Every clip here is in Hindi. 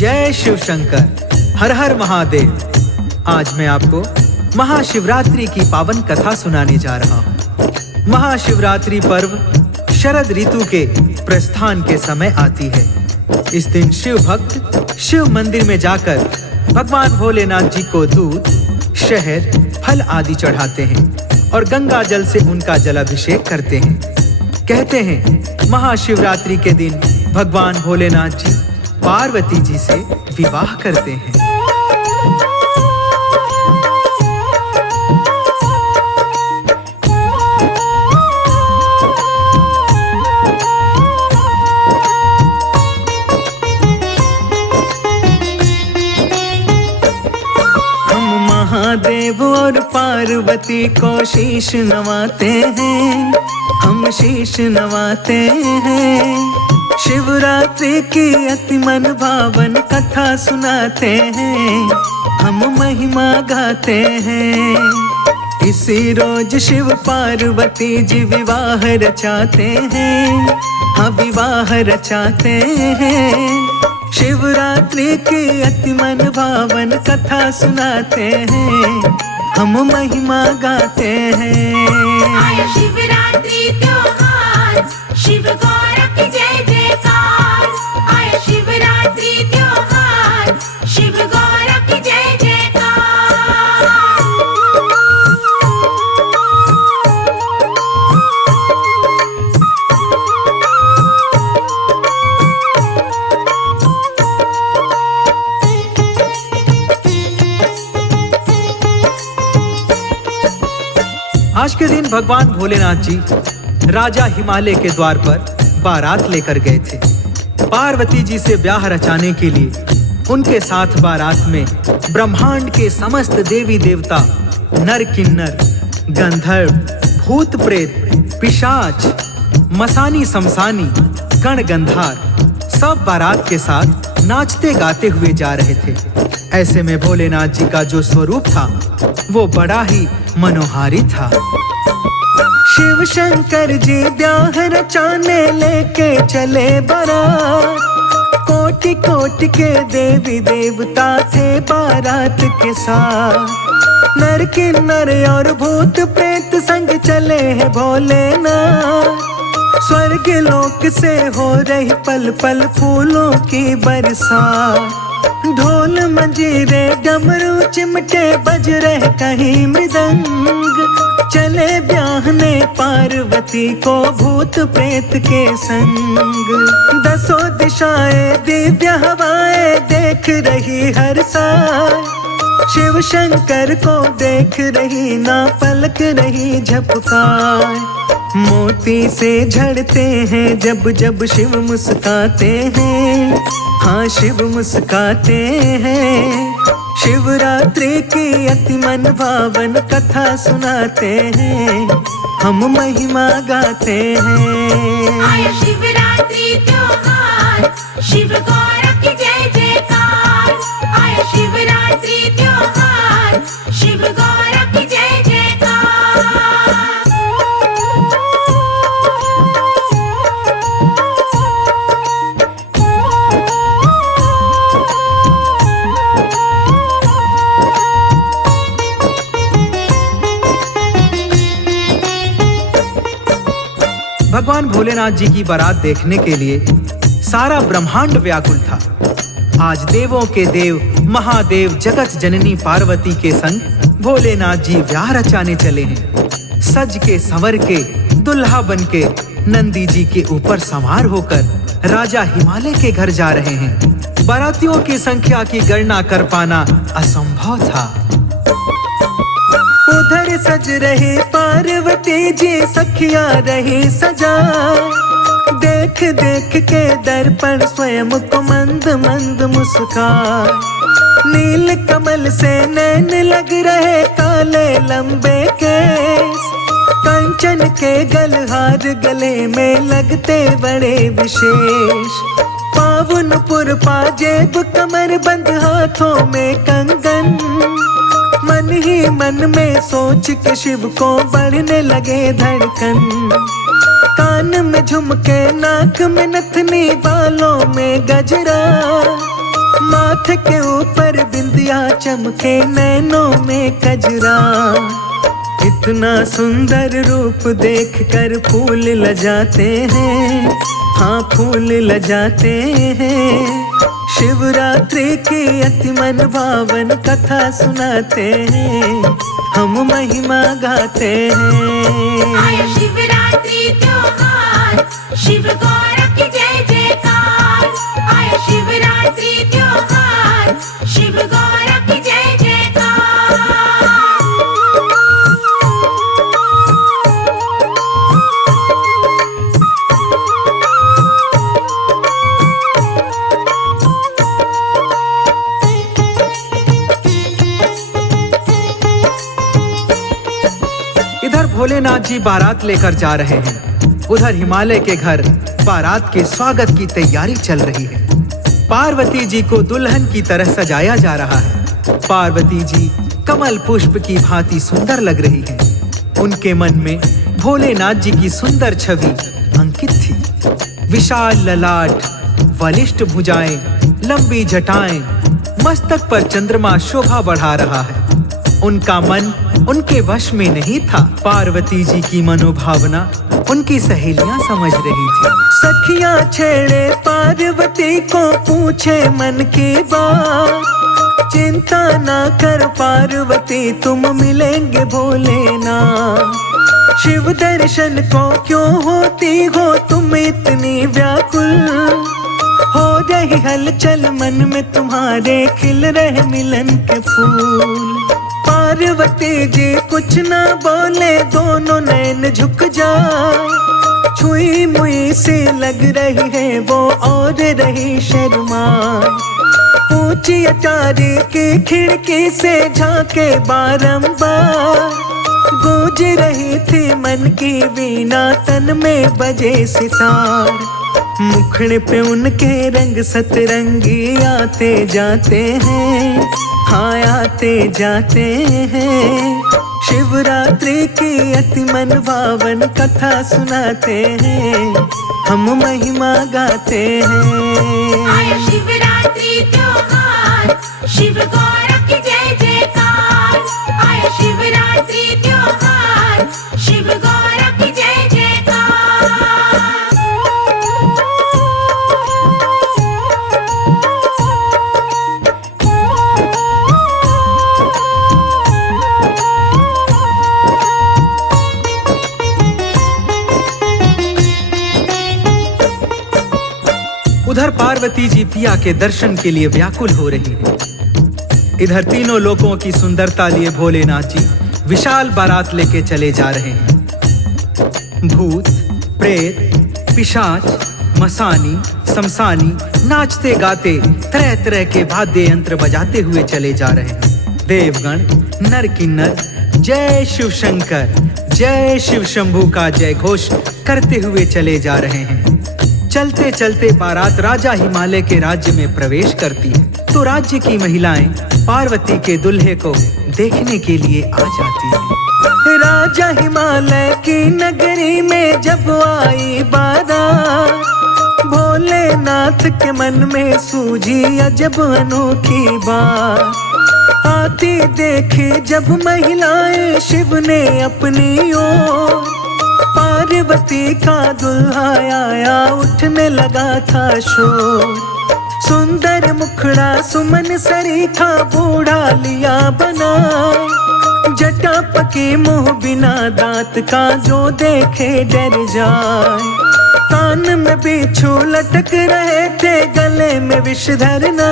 जय शिव शंकर, हर हर महादेव। आज मैं आपको महाशिवरात्रि की पावन कथा सुनाने जा रहा हूँ। महाशिवरात्रि पर्व शरद ऋतु के प्रस्थान के समय आती है। इस दिन शिव भक्त शिव मंदिर में जाकर भगवान भोलेनाथ जी को दूध, शहद, फल आदि चढ़ाते हैं और गंगा जल से उनका जलाभिषेक करते हैं। कहते हैं महाशिवरात्रि के दिन भगवान भोलेनाथ जी पार्वती जी से विवाह करते हैं। हम महादेव और पार्वती को शीश नवाते हैं, हम शीश नवाते हैं। शिवरात्रि की अति मन भावन कथा सुनाते हैं, हम महिमा गाते हैं। इसी रोज शिव पार्वती जी विवाह रचाते हैं, हाँ विवाह रचाते हैं। शिवरात्रि की अति मन भावन कथा सुनाते हैं, हम महिमा गाते हैं। आया शिवरात्रि त्योहार, शिव गौर की जय जयकार। आया शिवरात्रि त्योहार, शिव गौर की जय जयकार। आज के दिन भगवान भोलेनाथ जी राजा हिमालय के द्वार पर बारात लेकर गए थे। पार्वती जी से ब्याह रचाने के लिए उनके साथ बारात में ब्रह्मांड के समस्त देवी देवता, नर किन्नर, गंधर्व, भूत प्रेत, पिशाच, मसानी समसानी, गण गंधार सब बारात के साथ नाचते गाते हुए जा रहे थे। ऐसे में भोलेनाथ जी का जो स्वरूप था वो बड़ा ही मनोहारी था। शिव शंकर जी ब्याह रचाने लेके चले बारात। कोटि कोटि के देवी देवता थे बारात के साथ। नर किन्नर और भूत प्रेत संग चले हैं भोलेनाथ। स्वर्ग लोक से हो रही पल पल फूलों की बरसात। ढोल मंजीरे डमरू चिमटे बज रहे कहीं मृदंग। चले ब्याहने पार्वती को भूत प्रेत के संग। दसों दिशाएं दिव्य हवाएं देख रही हर साय। शिव शंकर को देख रही ना पलक रही झपकाए। मोती से झड़ते हैं जब जब शिव मुस्काते हैं, हाँ शिव मुस्काते हैं। शिवरात्रि की अति मन भावन कथा सुनाते हैं, हम महिमा गाते हैं। आया शिवरात्रि त्योहार, शिव गौर की जय जयकार। आया शिवरात्रि त्योहार, शिव गौर की जय जयकार। भगवान भोलेनाथ जी की बारात देखने के लिए सारा ब्रह्मांड व्याकुल था। आज देवों के देव महादेव जगत जननी पार्वती के संग भोलेनाथ जी ब्याह रचाने चले हैं। सज के संवर के दुल्हा बन के नंदी जी के ऊपर सवार होकर राजा हिमालय के घर जा रहे हैं। बारातियों की संख्या की गणना कर पाना असंभव था। उधर सज रही पार्वती जी सखिया रही सजा। देख देख के दर्पण स्वयं को मंद मंद मुस्कान। नील कमल से नैन लग रहे काले लंबे केस। कंचन के गलहार गले में लगते बड़े विशेष। पावनपुर पाजेब कमर बंद हाथों में कंगन। मन ही मन में सोच के शिव को बढ़ने लगे धड़कन। कान में झुमके, नाक में नथनी, बालों में गजरा। के ऊपर बिंदिया चमके, नैनों में कजरा। इतना सुंदर रूप देखकर फूल लजाते हैं, हाँ फूल लजाते हैं। शिवरात्रि की अति मन भावन कथा सुनाते हैं, हम महिमा गाते हैं। आया शिवरात्रि त्योहार, शिव गौर की जय जयकार। आया शिवरात्रि त्योहार, शिव गौर की जय जयकार। इधर भोलेनाथ जी बारात लेकर जा रहे हैं, उधर हिमालय के घर बारात के स्वागत की तैयारी चल रही है। पार्वती जी को दुल्हन की तरह सजाया जा रहा है। पार्वती जी कमल पुष्प की भांति सुंदर लग रही है। उनके मन में भोलेनाथ जी की सुंदर छवि अंकित थी। विशाल ललाट, बलिष्ठ भुजाएं, लंबी जटाएं, मस्तक पर चंद्रमा शोभा बढ़ा रहा है। उनका मन उनके वश में नहीं था। पार्वती जी की मनोभावना उनकी सहेलियां समझ रही थी। सखियां छेड़े पार्वती को, पूछे मन की बात। चिंता ना कर पार्वती, तुम मिलेंगे भोलेनाथ। शिव दर्शन को क्यों होती हो तुम इतनी व्याकुल। हो रही हलचल मन में तुम्हारे, खिल रहे मिलन के फूल। पार्वती जी कुछ ना बोले, दोनों नैन झुक जाए। छुई मुई सी लग रही है वो और रही शर्मा। ऊंची अटारी की खिड़की से झांके बारंबार। गूंज रही थी मन की वीणा, तन में बजे सितार। मुखड़े पे उनके रंग सतरंगी आते जाते हैं, हाँ आते जाते हैं। शिवरात्रि की अति मन भावन कथा सुनाते हैं, हम महिमा गाते हैं। आया शिवरात्रि त्योहार, शिव गौर की जय जयकार। आया शिवरात्रि त्योहार, शिव गौर की जय जयकार। उधर पार्वती जी पिया के दर्शन के लिए व्याकुल हो रही है। इधर तीनों लोकों की सुंदरता लिए भोलेनाथ जी विशाल बारात लेके चले जा रहे हैं। भूत, प्रेत, पिशाच, मसानी, शमशानी नाचते गाते तरह तरह के वाद्य यंत्र बजाते हुए चले जा रहे हैं। देवगण, नर किन्नर जय शिव शंकर, जय शिव शंभू का जय घोष करते हुए चले जा रहे हैं। चलते चलते बारात राजा हिमालय के राज्य में प्रवेश करती है तो राज्य की महिलाएं पार्वती के दुल्हे को देखने के लिए आ जाती हैं। राजा हिमालय की नगरी में जब आई बारात, भोलेनाथ के मन में सूझी अजब अनोखी बात। आती देखी जब महिलाएं शिव ने अपनी ओर, पार्वती का दुल्हा आया उठने लगा था शोर। सुंदर मुखड़ा सुमन सरीखा बूढ़ा लिया बना, जटा पकी मुंह बिना दांत का जो देखे डर जाए। कान में बिच्छू लटक रहे थे गले में विषधरना,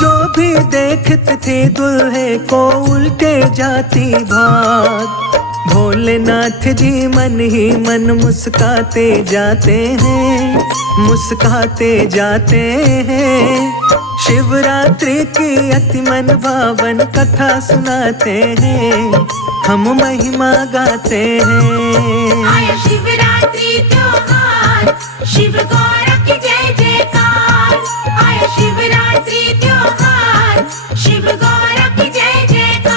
जो भी देखते थे दुल्हे को उल्टे जाती भाग। भोलेनाथ जी मन ही मन मुस्काते जाते हैं, मुस्काते जाते हैं। शिवरात्रि की अति मन भावन कथा सुनाते हैं, हम महिमा गाते हैं। आया शिवरात्रि त्योहार, शिव गौर की जय जयकार। आया शिवरात्रि त्योहार, शिव गौर की जय जयकार।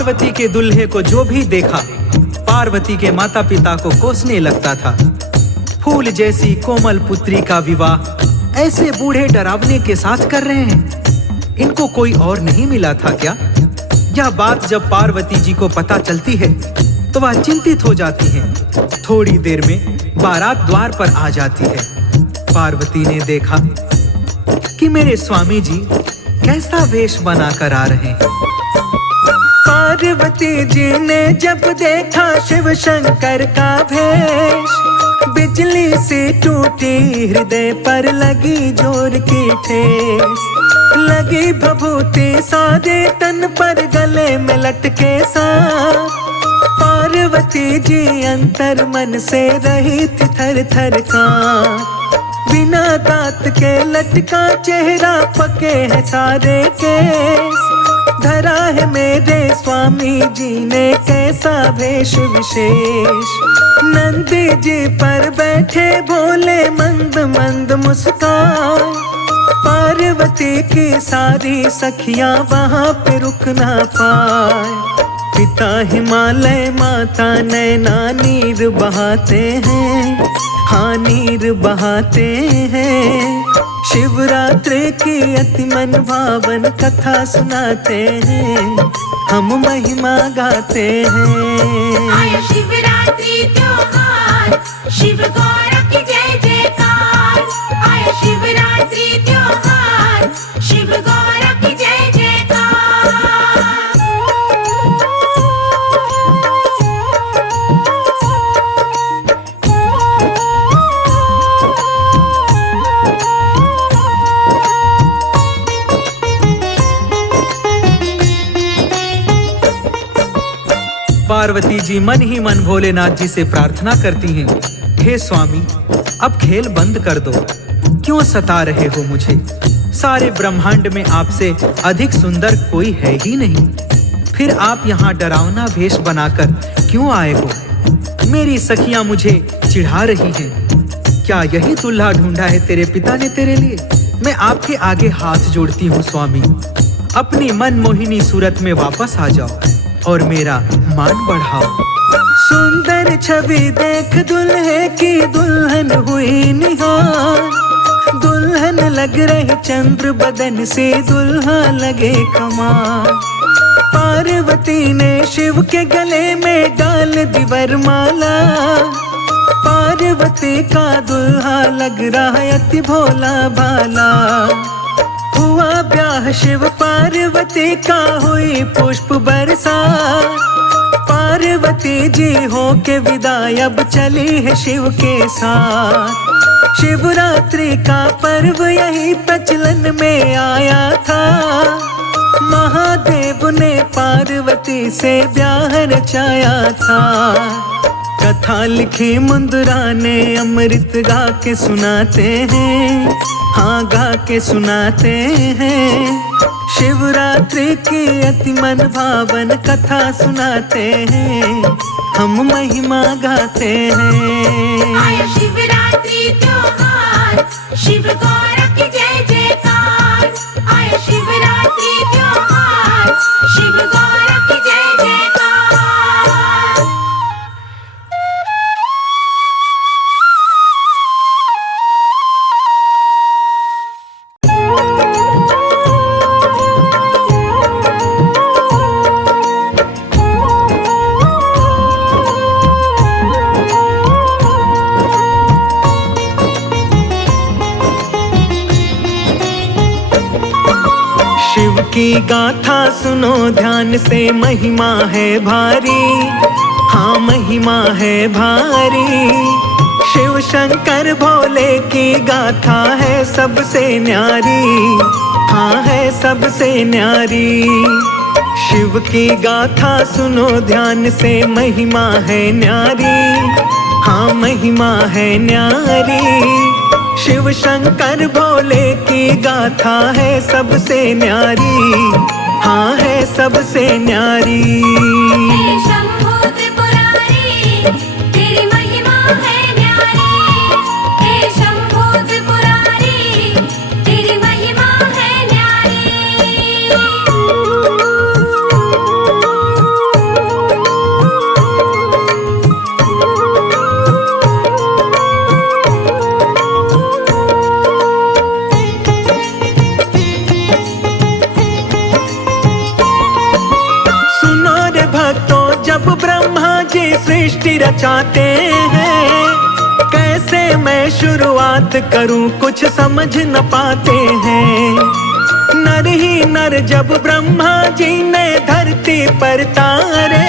पार्वती के दुल्हे को जो भी देखा पार्वती के माता पिता को कोसने लगता था। फूल जैसी कोमल पुत्री का विवाह ऐसे बूढ़े डरावने के साथ कर रहे हैं। इनको कोई और नहीं मिला था क्या? यह बात जब पार्वती जी को पता चलती है तो वह चिंतित हो जाती हैं। थोड़ी देर में बारात द्वार पर आ जाती है। पार्वती ने देखा कि मेरे स्वामी जी कैसा वेश बनाकर आ रहे हैं। पार्वती जी ने जब देखा शिव शंकर का भेष, बिजली से टूटी हृदय पर लगी जोर की ठेस। लगी भभूति सारे तन पर गले में लटके सांप। पार्वती जी अंतर मन से रही थी थर थर कांप। बिना दांत के लटका चेहरा, पके हैं सारे केस। धरा है मेरे स्वामी जी ने कैसा वेश विशेष। नंदी जी पर बैठे भोले मंद मंद मुस्कान। पार्वती की सारी सखियां वहां पे रुक ना पाए। पिता हिमालय माता नैना नीर बहाते हैं, हाँ नीर बहाते हैं। शिवरात्रि की अति मन भावन कथा सुनाते हैं, हम महिमा गाते हैं। आया शिवरात्रि त्योहार, शिव गौर की जय जयकार। आया शिवरात्रि त्योहार, शिव गौर की जय जयकार। पार्वती जी मन ही मन भोलेनाथ जी से प्रार्थना करती हैं, हे स्वामी अब खेल बंद कर दो, क्यों सता रहे हो मुझे? सारे ब्रह्मांड में आपसे अधिक सुंदर कोई है ही नहीं। फिर आप यहाँ डरावना वेश बनाकर क्यों आए हो? मेरी सखियां मुझे चिढ़ा रही हैं। क्या यही दुल्हा ढूंढा है तेरे पिता ने तेरे लिए? मैं आपके आगे हाथ जोड़ती हूँ स्वामी, अपनी मनमोहिनी सूरत में वापस आ जाओ और मेरा मान बढ़ाओ। सुंदर छवि देख दुल्हे की दुल्हन हुई निहार। दुल्हन लग रही चंद्र बदन से दुल्हा लगे कमाल। पार्वती ने शिव के गले में डाल दी वरमाला। पार्वती का दुल्हा लग रहा है अति भोला भाला। हुआ ब्याह शिव पार्वती का, हुई पुष्प बरसा। पार्वती जी हो के विदाई अब चली है शिव के साथ। शिवरात्रि का पर्व यही प्रचलन में आया था। महादेव ने पार्वती से ब्याह रचाया था। कथा लिखी मुंदरा ने अमृत गा के सुनाते हैं, हाँ गा के सुनाते हैं। शिवरात्रि की अति मन भावन कथा सुनाते हैं, हम महिमा गाते हैं। आया शिवरात्रि त्योहार, शिव गौर की जय जयकार। आया शिवरात्रि त्योहार, शिव गौर की जय जयकार। शिव की गाथा सुनो ध्यान से, महिमा है भारी, हाँ महिमा है भारी। शिव शंकर भोले की गाथा है सबसे न्यारी, हाँ है सबसे न्यारी। शिव की गाथा सुनो ध्यान से, महिमा है न्यारी, हाँ महिमा है न्यारी। शिव शंकर भोले की गाथा है सबसे न्यारी, हाँ है सबसे न्यारी। हे शंभो त्रिपुरारी, तेरी महिमा है न्यारी। हे शंभो त्रिपुरारी, तेरी महिमा है न्यारी। रचाते हैं। कैसे मैं शुरुआत करूं कुछ समझ न पाते हैं। नर ही नर जब ब्रह्मा जी ने धरती पर तारे,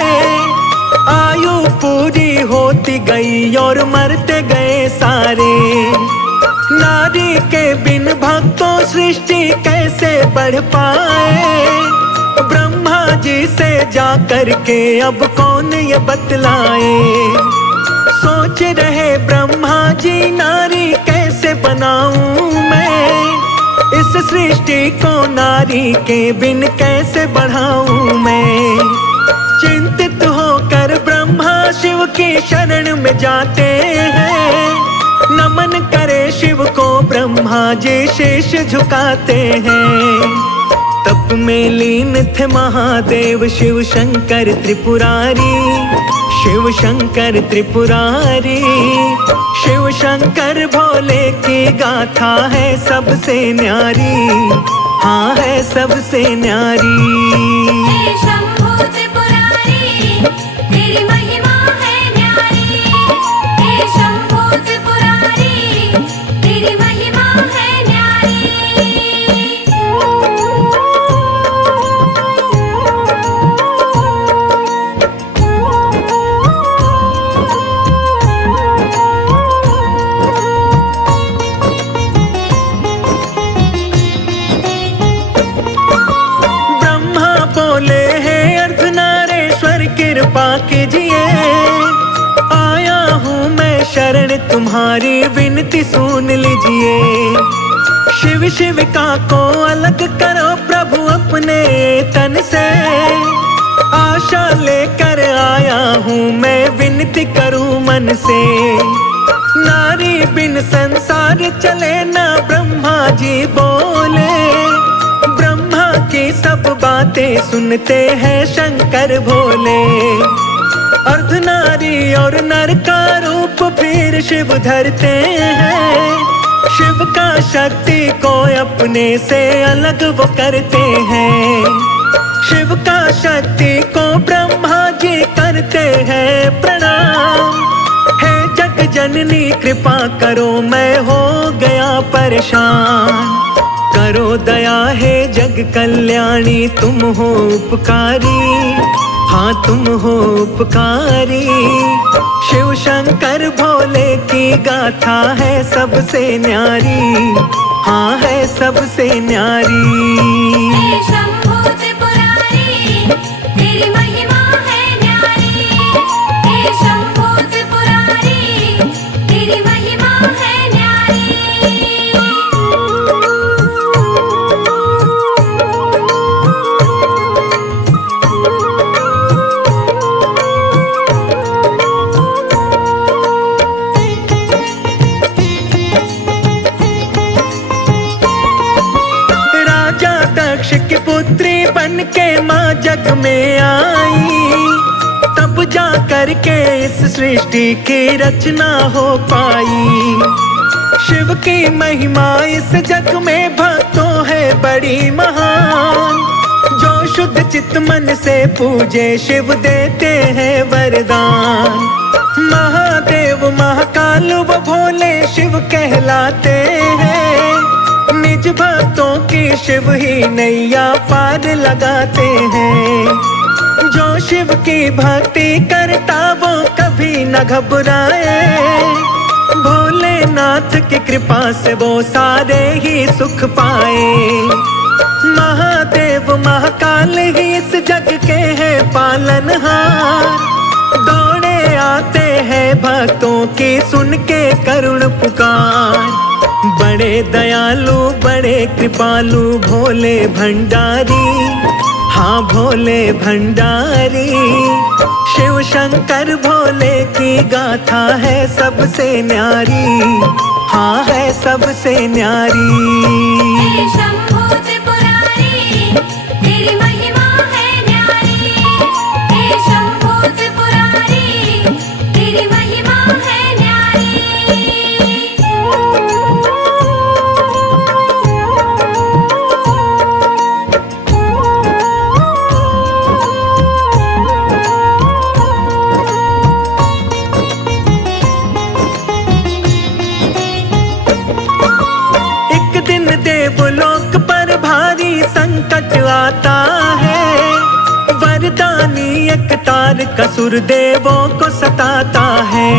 आयु पूरी होती गई और मरते गए सारे। नारी के बिन भक्तों सृष्टि कैसे बढ़ पाए। ब्रह्मा जी से जा कर के अब कौन ये बतलाए। सोच रहे ब्रह्मा जी नारी कैसे बनाऊं मैं। इस सृष्टि को नारी के बिन कैसे बढ़ाऊं मैं। चिंतित होकर ब्रह्मा शिव की शरण में जाते हैं। नमन करे शिव को ब्रह्मा जी शीश झुकाते हैं। तप में लीन थे महादेव शिव शंकर त्रिपुरारी। शिव शंकर त्रिपुरारी, शिव शंकर भोले की गाथा है सबसे न्यारी। हाँ है सबसे न्यारी। हे शंभू त्रिपुरारी, तेरी महिमा है न्यारी। हे शंभू त्रिपुरारी, तेरी महिमा है कृपा कीजिए। आया हूँ मैं शरण तुम्हारी विनती सुन लीजिए। शिव शिविका को अलग करो प्रभु अपने तन से। आशा लेकर आया हूँ मैं विनती करूँ मन से। नारी बिन संसार चले ना ब्रह्मा जी बोले। ब्रह्मा की सब बातें सुनते हैं शंकर भोले। अर्धनारी और नर का रूप फिर शिव धरते हैं। शिव का शक्ति को अपने से अलग वो करते हैं। शिव का शक्ति को ब्रह्मा जी करते हैं प्रणाम। हे जग जननी कृपा करो मैं हो गया परेशान। करो दया है जग कल्याणी तुम हो उपकारी। हाँ तुम हो उपकारी। शिव शंकर भोले की गाथा है सबसे न्यारी। हाँ है सबसे न्यारी। हे शंभू त्रिपुरारी, तेरी महिमा है न्यारी। हे शंभू त्रिपुरारी, तेरी महिमा है की पुत्री बन के माँ जग में आई। तब जा कर के इस सृष्टि की रचना हो पाई। शिव की महिमा इस जग में भक्तों है बड़ी महान। जो शुद्ध चित्त मन से पूजे शिव देते हैं वरदान। महादेव महाकाल व भोले शिव कहलाते हैं। निज भक्तों की शिव ही नैया पार लगाते हैं। जो शिव की भक्ति करता वो कभी न घबराए। भोलेनाथ की कृपा से वो सारे ही सुख पाए। महादेव महाकाल ही इस जग के हैं पालनहार। दौड़े आते हैं भक्तों की सुन के करुण पुकार। बड़े दयालु बड़े कृपालु भोले भंडारी। हाँ भोले भंडारी। शिव शंकर भोले की गाथा है सबसे न्यारी। हाँ है सबसे न्यारी। हे शंभू त्रिपुरारी, तेरी महिमा है न्यारी। हे शंभू त्रिपुरारी, तेरी महिमा है कसुर देवों को सताता है।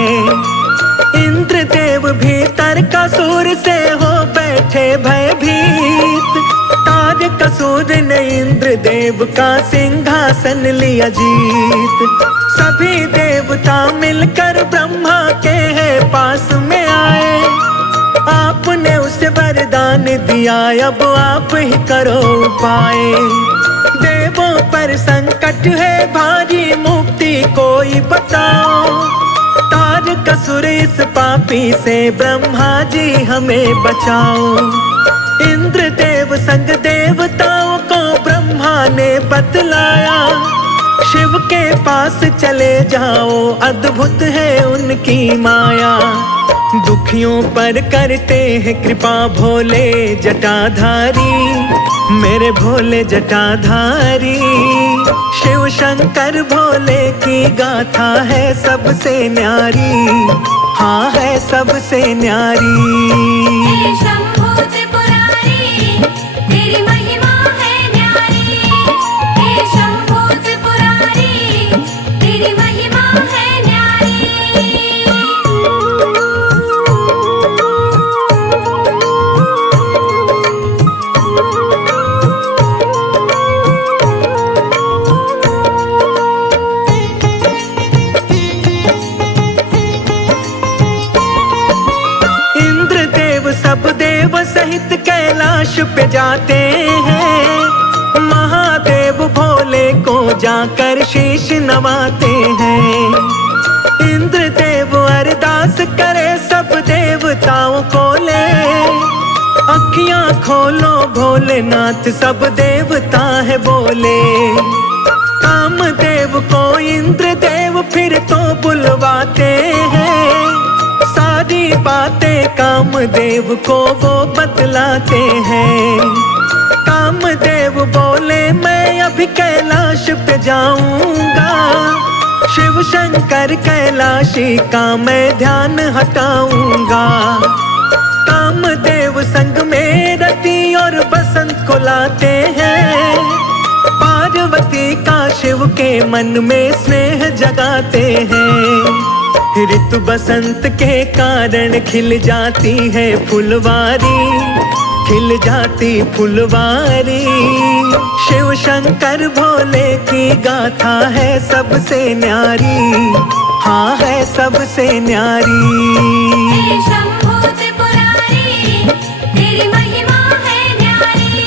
इंद्रदेव भीतर कसुर से हो बैठे भयभीत। तार कसुर ने इंद्रदेव का सिंहासन लिया जीत। सभी देवता मिलकर ब्रह्मा के है पास में आए। आपने उसे वरदान दिया, अब आप ही करो उपाय। देवों पर संकट है भारी, मुक्ति कोई बताओ। तार कसुर इस पापी से ब्रह्मा जी हमें बचाओ। इंद्रदेव संग देवताओं को ब्रह्मा ने बतलाया। शिव के पास चले जाओ, अद्भुत है उनकी माया। दुखियों पर करते हैं कृपा भोले जटाधारी, मेरे भोले जटाधारी। शिव शंकर भोले की गाथा है सबसे न्यारी, हाँ है सबसे न्यारी। हे शंभू त्रिपुरारी, तेरी महिमा है न्यारी। हे शंभू त्रिपुरारी, तेरी महिमा है न्यारी। सब देव सहित कैलाश पे जाते हैं। महादेव भोले को जाकर शीश नवाते हैं। इंद्रदेव अरदास करे सब देवताओं को ले। अखियां खोलो भोलेनाथ, सब देवता है बोले। कामदेव को इंद्रदेव फिर तो बुलवाते हैं। सारी बातें कामदेव को वो बतलाते हैं। कामदेव बोले मैं अभी कैलाश पे जाऊंगा। शिव शंकर कैलाशी का मैं ध्यान हटाऊंगा। कामदेव संग में रति और बसंत को लाते हैं। पार्वती का शिव के मन में स्नेह जगाते हैं। ऋतु बसंत के कारण खिल जाती है फुलवारी, खिल जाती फुलवारी। शिव शंकर भोले की गाथा है सबसे न्यारी, हाँ है सबसे न्यारी। हे शंभू त्रिपुरारी, तेरी महिमा है न्यारी।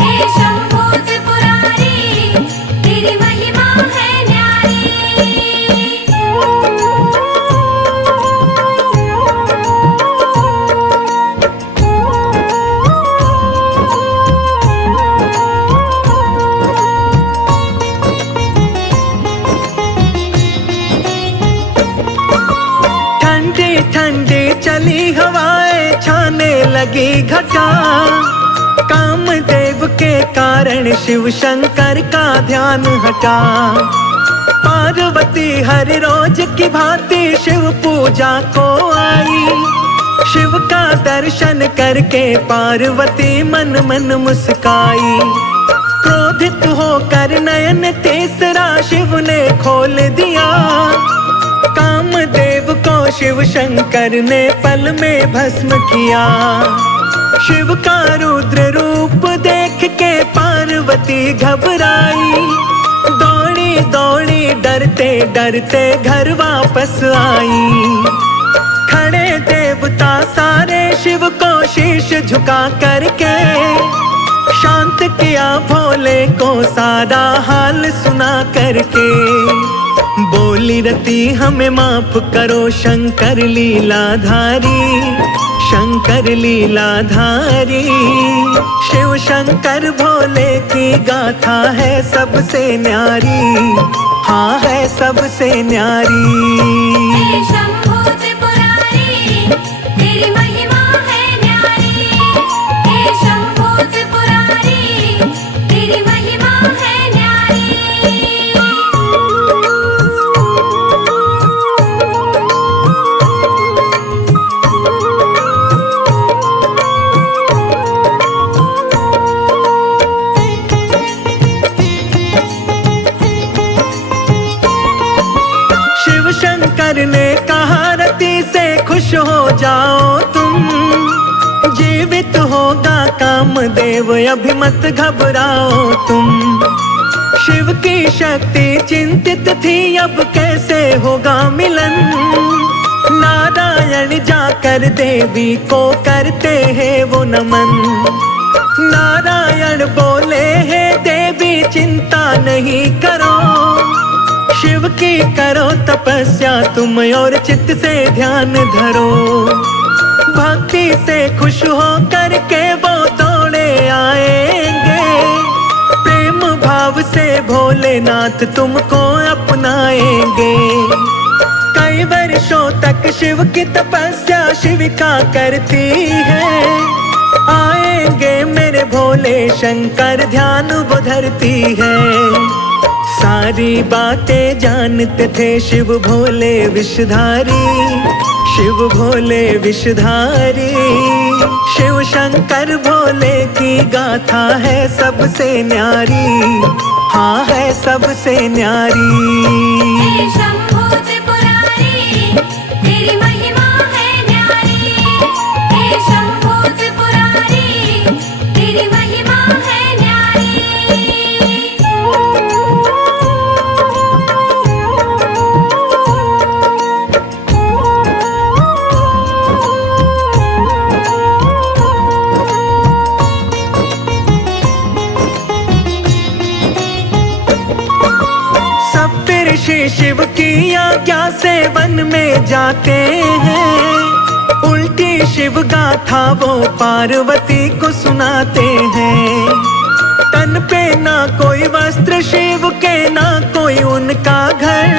हे शंभू त्रिपुरारी, तेरी महिमा है न्यारी। ठंडी चली हवाएं, छाने लगी घटा। कामदेव के कारण शिव शंकर का ध्यान हटा। पार्वती हर रोज की भांति शिव पूजा को आई। शिव का दर्शन करके पार्वती मन मन मुस्काई। क्रोधित होकर नयन तीसरा शिव ने खोल दिया। कामदेव को शिव शंकर ने पल में भस्म किया। शिव का रुद्र रूप देख के पार्वती घबराई। दौड़ी दौड़ी डरते डरते घर वापस आई। खड़े देवता सारे शिव को शीश झुका करके शांत किया भोले को सारा हाल सुना करके। बोली रति हमें माफ करो शंकर लीलाधारी, शंकर लीलाधारी। शिव शंकर भोले की गाथा है सबसे न्यारी, हाँ है सबसे न्यारी। हे शंभू त्रिपुरारी, तेरी महिमा है न्यारी। हे शंभू त्रिपुरारी, तेरी महिमा है न्यारी। जीवित होगा कामदेव, अभी मत घबराओ तुम। शिव की शक्ति चिंतित थी, अब कैसे होगा मिलन। नारायण जाकर देवी को करते हैं वो नमन। नारायण बोले है देवी चिंता नहीं करो, शिव की करो तपस्या तुम और चित्त से ध्यान धरो। भक्ति से खुश हो करके वो दौड़े आएंगे, प्रेम भाव से भोलेनाथ तुमको अपनाएंगे। कई वर्षों तक शिव की तपस्या शिविका करती है, आएंगे मेरे भोले शंकर ध्यान वो धरती है। सारी बातें जानते थे शिव भोले विषधारी, शिव भोले विषधारी। शिव शंकर भोले की गाथा है सबसे न्यारी, हाँ है सबसे न्यारी। हे शंभो त्रिपुरारी, तेरी महिमा है न्यारी। हे शंभो त्रिपुरारी, तेरी महिमा है न्यारी। ऋषि शिव की आज्ञा से वन में जाते हैं, उल्टी शिव गाथा वो पार्वती को सुनाते हैं। तन पे ना कोई वस्त्र शिव के, ना कोई उनका घर,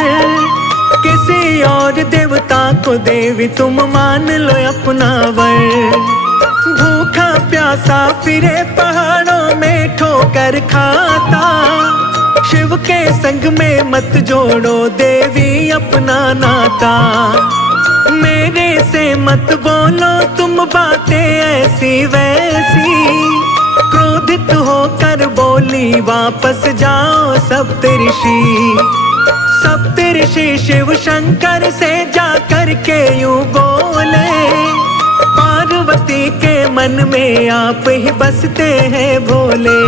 किसी और देवता को देवी तुम मान लो अपना वर। भूखा प्यासा फिरे पहाड़ों में ठोकर खाता, शिव के संग में मत जोड़ो देवी अपना नाता। मेरे से मत बोलो तुम बातें ऐसी वैसी, क्रोधित होकर बोली वापस जाओ सप्तऋषि। सप्तऋषि शिव शंकर से जाकर के यूं बोले, पार्वती के मन में आप ही बसते हैं भोले।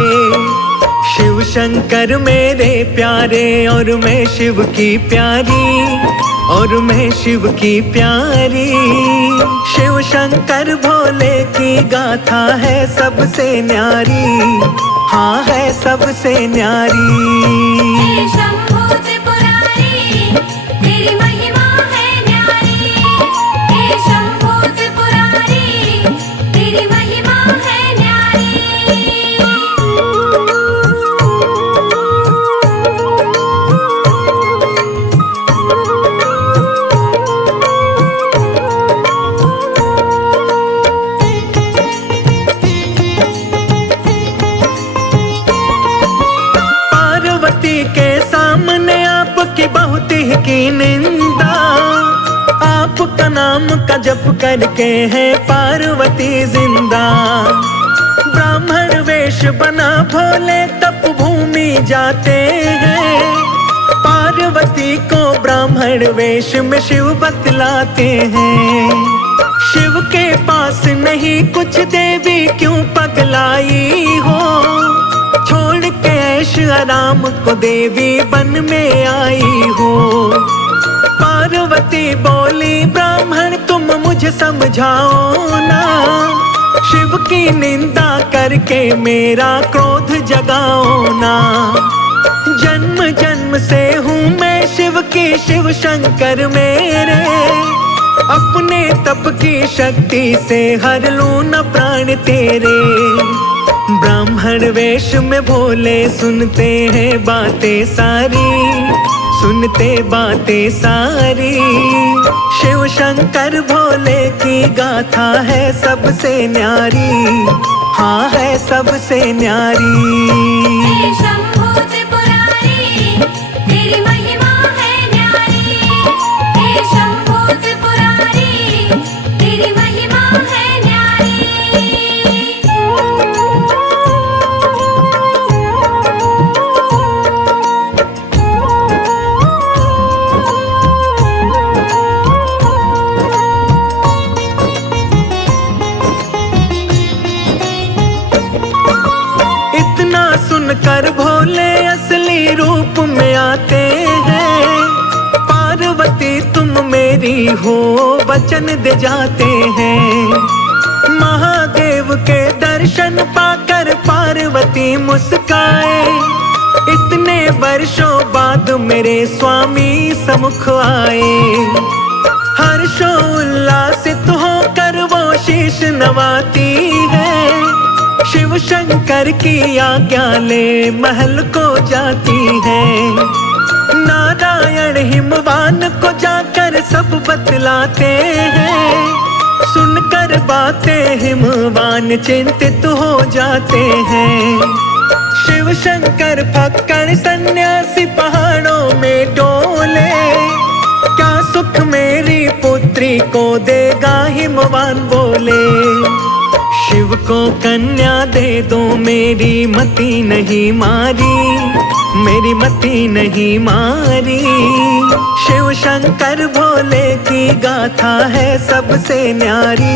शिव शंकर मेरे प्यारे और मैं शिव की प्यारी, और मैं शिव की प्यारी। शिव शंकर भोले की गाथा है सबसे न्यारी, हाँ है सबसे न्यारी। हे शंभो त्रिपुरारी, तेरी महिमा है न्यारी। हे शंभो त्रिपुरारी, तेरी महिमा है न्यारी। बहुत ही की निंदा, आपका नाम का जप करके है पार्वती जिंदा। ब्राह्मण वेश बना भोले तप भूमि जाते हैं, पार्वती को ब्राह्मण वेश में शिव बतलाते हैं। शिव के पास नहीं कुछ देवी क्यों पगलाई हो, छोड़ के ऐश आराम को देवी बन में आई हो। पार्वती बोली ब्राह्मण तुम मुझे समझाओ ना, शिव की निंदा करके मेरा क्रोध जगाओ ना। जन्म जन्म से हूँ मैं शिव की, शिव शंकर मेरे, अपने तप की शक्ति से हर लूं न प्राण तेरे। ब्राह्मण वेश में भोले सुनते हैं बातें सारी, सुनते बातें सारी। शिव शंकर भोले की गाथा है सबसे न्यारी, हाँ है सबसे न्यारी। हे शंभो त्रिपुरारी, तेरी महिमा है न्यारी। हे शंभो त्रिपुरारी, तेरी महिमा है न्यारी। में आते हैं। पार्वती तुम मेरी हो वचन दे जाते हैं। महादेव के दर्शन पाकर पार्वती मुस्काए। इतने वर्षों बाद मेरे स्वामी सम्मुख आए। हर्षोल्लासित होकर वो शीश नवाती है। शिव शंकर की आज्ञा ले महल को जाती है। नारायण हिमवान को जाकर सब बतलाते हैं। सुनकर बातें हिमवान चिंतित हो जाते हैं। शिव शंकर फक्कड़ सन्यासी पहाड़ों में डोले। क्या सुख मेरी पुत्री को देगा हिमवान बोले। शिव को कन्या दे दो मेरी मति नहीं मारी। मेरी मति नहीं मारी। शिव शंकर भोले की गाथा है सबसे न्यारी।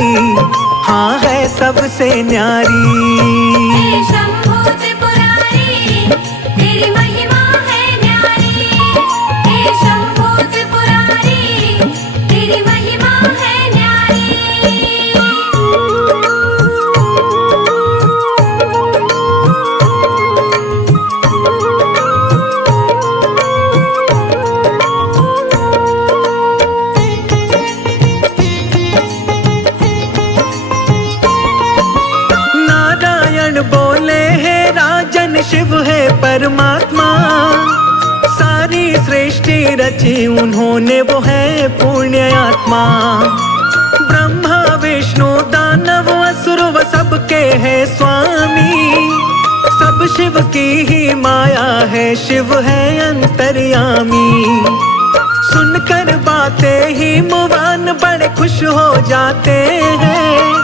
हाँ है सबसे न्यारी। हे शंभो त्रिपुरारी, तेरी महिमा है न्यारी। हे शंभो त्रिपुरारी, तेरी महिमा है न्यारी। बोले है राजन शिव है परमात्मा। सारी सृष्टि रची उन्होंने वो है पुण्य आत्मा। ब्रह्मा विष्णु दानव असुर व सबके है स्वामी। सब शिव की ही माया है शिव है अंतर्यामी। सुनकर बातें हिमवान बड़े खुश हो जाते हैं।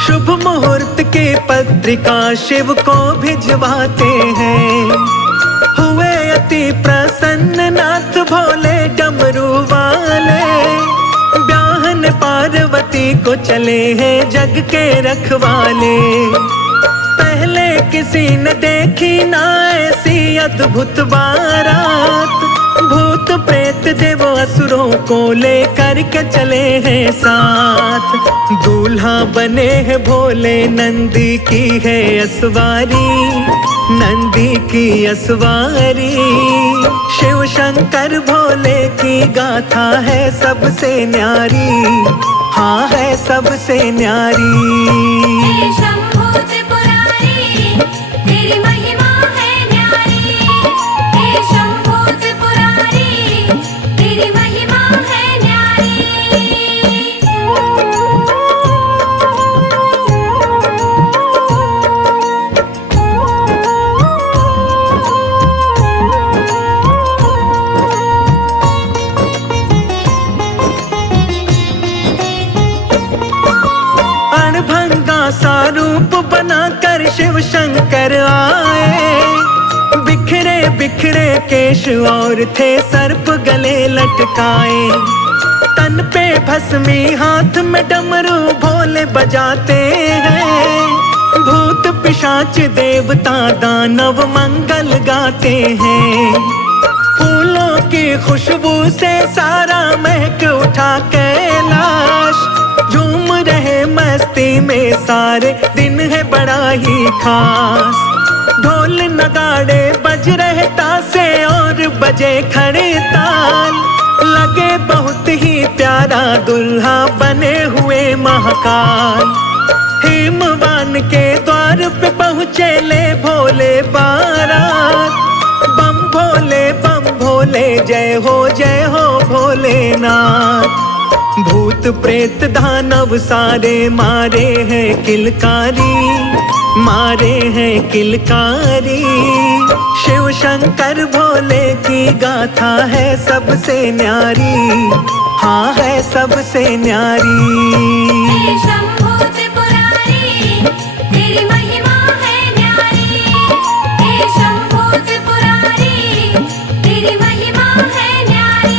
शुभ मुहूर्त की पत्रिका शिव को भिजवाते हैं। हुए अति प्रसन्न नाथ भोले डमरू वाले। ब्याहन पार्वती को चले हैं जग के रखवाले। पहले किसी ने देखी ना ऐसी अद्भुत बारात। भूत प्रेत देव असुरों को लेकर के चले हैं साथ। दूल्हा बने हैं भोले नंदी की है असवारी। नंदी की असवारी। शिव शंकर भोले की गाथा है सबसे न्यारी। हाँ है सबसे न्यारी। हे शंभो त्रिपुरारी, तेरी महिमा है न्यारी। हे शंभो त्रिपुरारी, तेरी महिमा है न्यारी। अणभंगा सा रूप बनाकर शिव शंकर आए। बिखरे बिखरे केश और थे सर्प गले लटकाए। तन पे भस्मी हाथ में डमरू भोले बजाते हैं। भूत पिशाच देवता दानव मंगल गाते हैं। फूलों की खुशबू से सारा महक उठा कैलाश। झूम रहे मस्ती में सारे दिन है बड़ा ही खास। ढोल नगाड़े बज रहे तासे और बजे खड़े ताल। लगे बहुत ही प्यारा दुल्हा बने हुए महाकाल। हिमवान के द्वार पे पहुँचे ले भोले बारात। बम भोले जय हो भोलेनाथ। भूत प्रेत दानव सारे मारे हैं किलकारी। मारे हैं किलकारी। शिव शंकर भोले की गाथा है सबसे न्यारी। हाँ है सबसे न्यारी। हे शंभो त्रिपुरारी, तेरी महिमा है न्यारी। हे शंभो त्रिपुरारी, तेरी महिमा है न्यारी।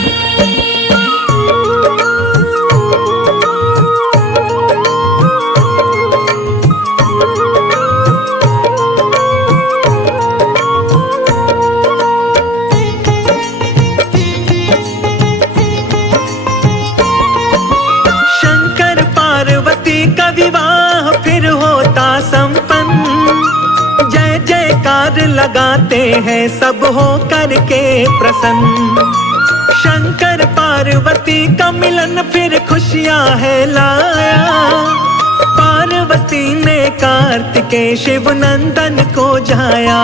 लगाते हैं सब हो करके प्रसन्न। शंकर पार्वती का मिलन फिर खुशियां है लाया। पार्वती ने कार्तिकेय शिव नंदन को जाया।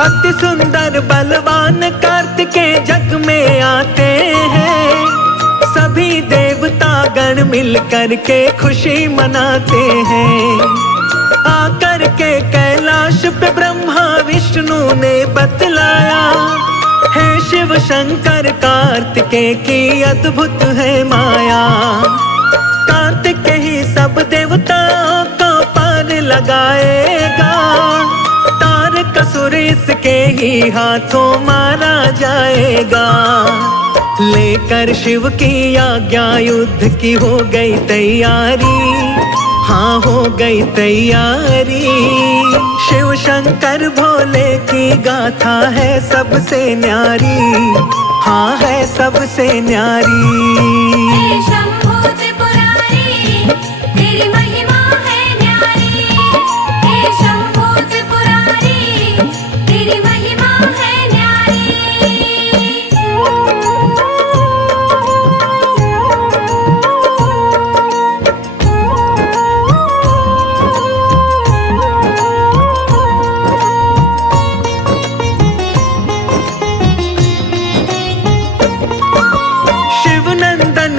अति सुंदर बलवान कार्तिकेय जग में आते हैं। सभी देवता गण मिल कर के खुशी मनाते हैं। आकर के कैलाश पे ब्रह्मा विष्णु ने बतलाया, हे शिव शंकर कार्तिकेय की अद्भुत है माया। कार्तिकेय ही सब देवताओं को पार लगाएगा। तारकासुर इसके ही हाथों मारा जाएगा। लेकर शिव की आज्ञा युद्ध की हो गई तैयारी। हाँ हो गई तैयारी। शिव शंकर भोले की गाथा है सबसे न्यारी। हाँ है सबसे न्यारी। हे शंभू त्रिपुरारी, तेरी महिमा है न्यारी। हे शंभू त्रिपुरारी, तेरी महिमा है न्यारी।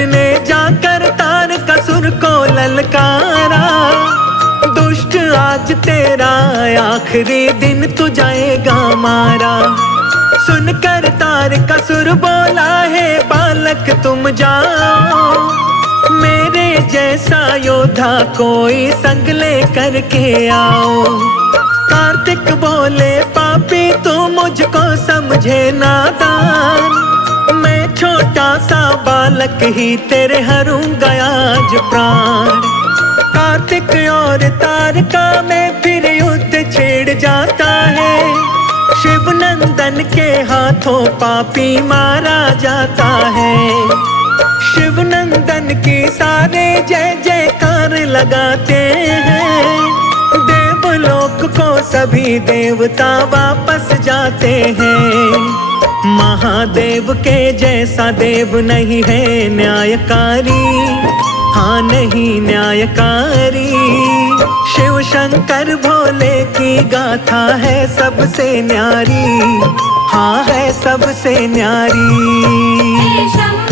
ने जाकर तारकासुर को ललकारा। दुष्ट आज तेरा आखिरी दिन तू जाएगा मारा। सुनकर तारकासुर बोला, है बालक तुम जाओ। मेरे जैसा योद्धा कोई संग ले करके आओ। कार्तिक बोले, पापी तू मुझको समझे नादान। मैं छोटा सा बालक ही तेरे हरूंगा आज प्राण। कार्तिक और तारका में फिर युद्ध छेड़ जाता है। शिव नंदन के हाथों पापी मारा जाता है। शिव नंदन की सारे जय जयकार लगाते हैं। देवलोक को सभी देवता वापस जाते हैं। महादेव के जैसा देव नहीं है न्यायकारी। हाँ नहीं न्यायकारी। शिव शंकर भोले की गाथा है सबसे न्यारी। हाँ है सबसे न्यारी। हे शंभू